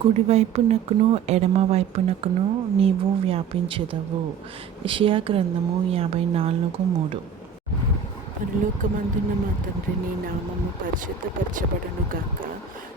కుడివైపునకును ఎడమవైపునకును నీవు వ్యాపించెదవు. ఇషియా గ్రంథము యాభై నాలుగు మూడు. పరలోకమందున్న మా తండ్రి నీ నామము పరిశుద్ధపరచబడును గాక